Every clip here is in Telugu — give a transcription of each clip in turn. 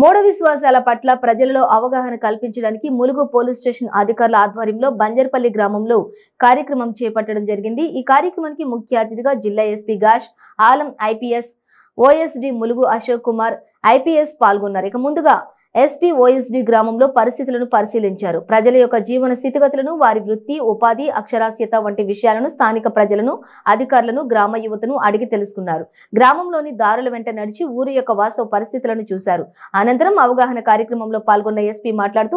మూఢ విశ్వాసాల పట్ల ప్రజలలో అవగాహన కల్పించడానికి ములుగు పోలీస్ స్టేషన్ అధికారుల ఆధ్వర్యంలో బంజర్పల్లి గ్రామంలో కార్యక్రమం చేపట్టడం జరిగింది। ఈ కార్యక్రమానికి ముఖ్య అతిథిగా జిల్లా SP Gaush Alam IPS OSD Mulugu Ashok Kumar IPS పాల్గొన్నారు। ఇక ముందుగా ఎస్పీ ఓఎస్డి గ్రామంలో పరిస్థితులను పరిశీలించారు। ప్రజల యొక్క జీవన స్థితిగతులను, వారి వృత్తి, ఉపాధి, అక్షరాస్యత వంటి విషయాలను స్థానిక ప్రజలను, అధికారులను, గ్రామ యువతను అడిగి తెలుసుకున్నారు। గ్రామంలోని దారుల వెంట నడిచి ఊరి యొక్క వాస్తవ పరిస్థితులను చూశారు। అనంతరం అవగాహన కార్యక్రమంలో పాల్గొన్న ఎస్పీ మాట్లాడుతూ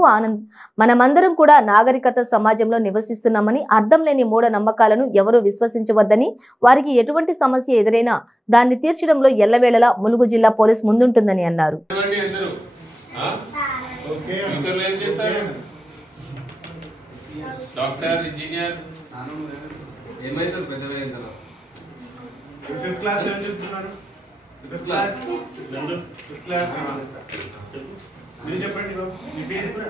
మనమందరం కూడా నాగరికత సమాజంలో నివసిస్తున్నామని, అర్థం లేని మూఢ నమ్మకాలను ఎవరూ విశ్వసించవద్దని, వారికి ఎటువంటి సమస్య ఎదురైనా దాన్ని తీర్చడంలో ఎల్లవేళలా ములుగు జిల్లా పోలీస్ ముందుంటుందని అన్నారు। डॉक्टर इंजीनियर फिफ्थ क्लास మీరు చెప్పండి బాబు మీ పేరు కూడా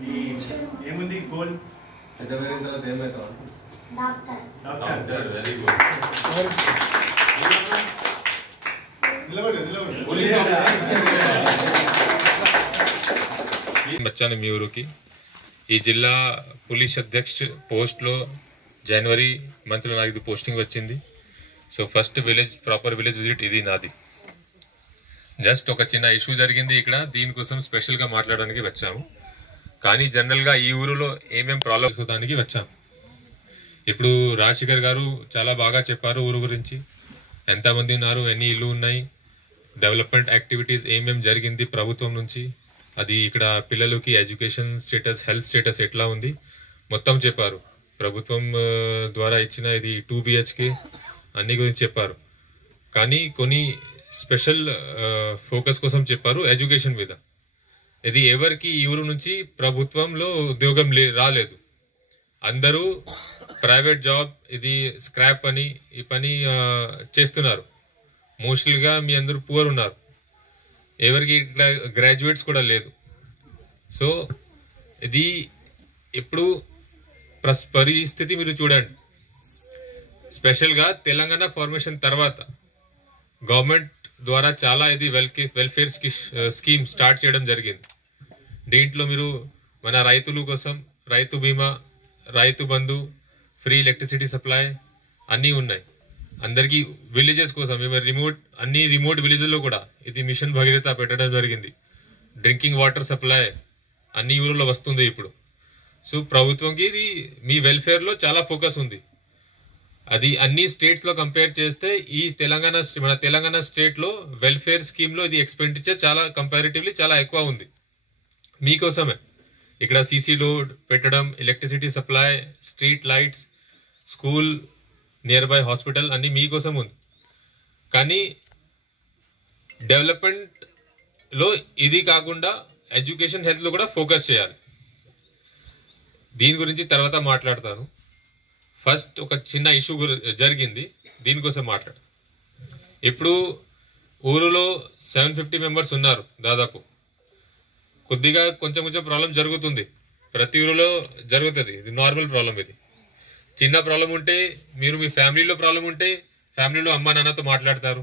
మీ ఏముంది గోల్ डॉक्टर वेरी गुड వచ్చాను మీ ఊరికి। ఈ జిల్లా పోలీస్ అధ్యక్ష పోస్ట్ లో జనవరి మంత్ లో నాకు ఇది పోస్టింగ్ వచ్చింది। So first village proper village visit ఇది నాది। జస్ట్ ఒక చిన్న ఇష్యూ జరిగింది ఇక్కడ, దీనికోసం స్పెషల్ గా మాట్లాడడానికి వచ్చాము। కానీ జనరల్ గా ఈ ఊరిలో ఏమేం ప్రాబ్లమ్స్ చూడడానికి వచ్చాము। ఇప్పుడు రాజశేఖర్ గారు చాలా బాగా చెప్పారు ఊరు గురించి, ఎంతమంది ఉన్నారు, ఎన్ని ఇల్లు ఉన్నాయి, డెవలప్మెంట్ యాక్టివిటీస్ ఏమేం జరిగింది ప్రభుత్వం నుంచి, అది ఇక్కడ పిల్లలకి ఎడ్యుకేషన్ స్టేటస్, హెల్త్ స్టేటస్ ఎట్లా ఉంది మొత్తం చెప్పారు। ప్రభుత్వం ద్వారా ఇచ్చిన ఇది 2 BHK అన్ని గురించి చెప్పారు। కానీ కొన్ని స్పెషల్ ఫోకస్ కోసం చెప్పారు ఎడ్యుకేషన్ మీద। ఇది ఎవరికి ఈ ఊరు నుంచి ప్రభుత్వంలో ఉద్యోగం రాలేదు, అందరూ ప్రైవేట్ జాబ్, ఇది స్క్రాప్ పని, ఈ పని చేస్తున్నారు। మోస్ట్లీగా మీ అందరూ పూర్ ఉన్నారు, ఎవరికి గ్రాడ్యుయేట్స్ కూడా లేదు। సో ఇది ఇప్పుడు పరిస్థితి మీరు చూడండి। స్పెషల్గా తెలంగాణ ఫార్మేషన్ తర్వాత గవర్నమెంట్ ద్వారా చాలా ఇది వెల్ఫేర్ స్కీమ్ స్టార్ట్ చేయడం జరిగింది। దీంట్లో మీరు మన రైతుల కోసం రైతు బీమా, Rythu Bandhu, free electricity supply అన్నీ ఉన్నాయి అందరికి। విలేజెస్ కోసం అన్ని రిమోట్ విలేజెస్ లో కూడా ఇది మిషన్ భగీరథ పెట్టడం జరిగింది। డ్రింకింగ్ వాటర్ సప్లై అన్ని ఊర్లో వస్తుంది ఇప్పుడు। సో ప్రభుత్వంకి ఇది మీ వెల్ఫేర్ లో చాలా ఫోకస్ ఉంది। అది అన్ని స్టేట్స్ లో కంపేర్ చేస్తే ఈ మన తెలంగాణ స్టేట్ లో వెల్ఫేర్ స్కీమ్ లో ఇది ఎక్స్పెండిచర్ చాలా కంపారిటివ్లీ చాలా ఎక్కువ ఉంది మీకోసమే। ఇక్కడ సీసీ రోడ్ పెట్టడం, electricity supply, street lights, school, near by hospital అన్ని మీకోసం ఉంది। కానీ డెవలప్మెంట్ లో ఇది కాకుండా ఎడ్యుకేషన్, హెల్త్ లో కూడా ఫోకస్ చేయాలి। దీని గురించి తర్వాత మాట్లాడతాను। ఫస్ట్ ఒక చిన్న ఇష్యూ జరిగింది, దీనికోసం మాట్లాడతాను। ఇప్పుడు ఊరులో 750 మెంబర్స్ ఉన్నారు దాదాపు। కొద్దిగా కొంచెం ప్రాబ్లం జరుగుతుంది, ప్రతి ఊరిలో జరుగుతుంది, ఇది నార్మల్ ప్రాబ్లం। ఇది చిన్న ప్రాబ్లం ఉంటే మీరు మీ ఫ్యామిలీలో ప్రాబ్లం ఉంటే ఫ్యామిలీలో అమ్మా నాన్నతో మాట్లాడతారు,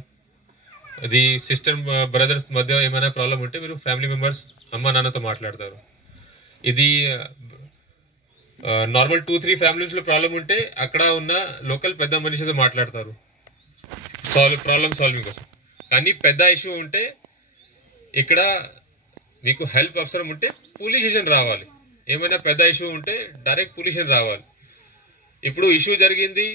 అది సిస్టర్ బ్రదర్స్ మధ్య ఏమైనా ప్రాబ్లం ఉంటే మీరు ఫ్యామిలీ మెంబర్స్ అమ్మా నాన్నతో మాట్లాడతారు। ఇది నార్మల్ 2-3 ఫ్యామిలీస్ లో ప్రాబ్లం ఉంటే అక్కడ ఉన్న లోకల్ పెద్ద మనిషితో మాట్లాడతారు ప్రాబ్లం సాల్వింగ్ కోసం। కానీ పెద్ద ఇష్యూ ఉంటే ఇక్కడ మీకు హెల్ప్ అవసరం ఉంటే పోలీస్ స్టేషన్ రావాలి, ఏమైనా పెద్ద ఇష్యూ ఉంటే డైరెక్ట్ పోలీస్ స్టేషన్ రావాలి। ఇప్పుడు ఇష్యూ జరిగింది,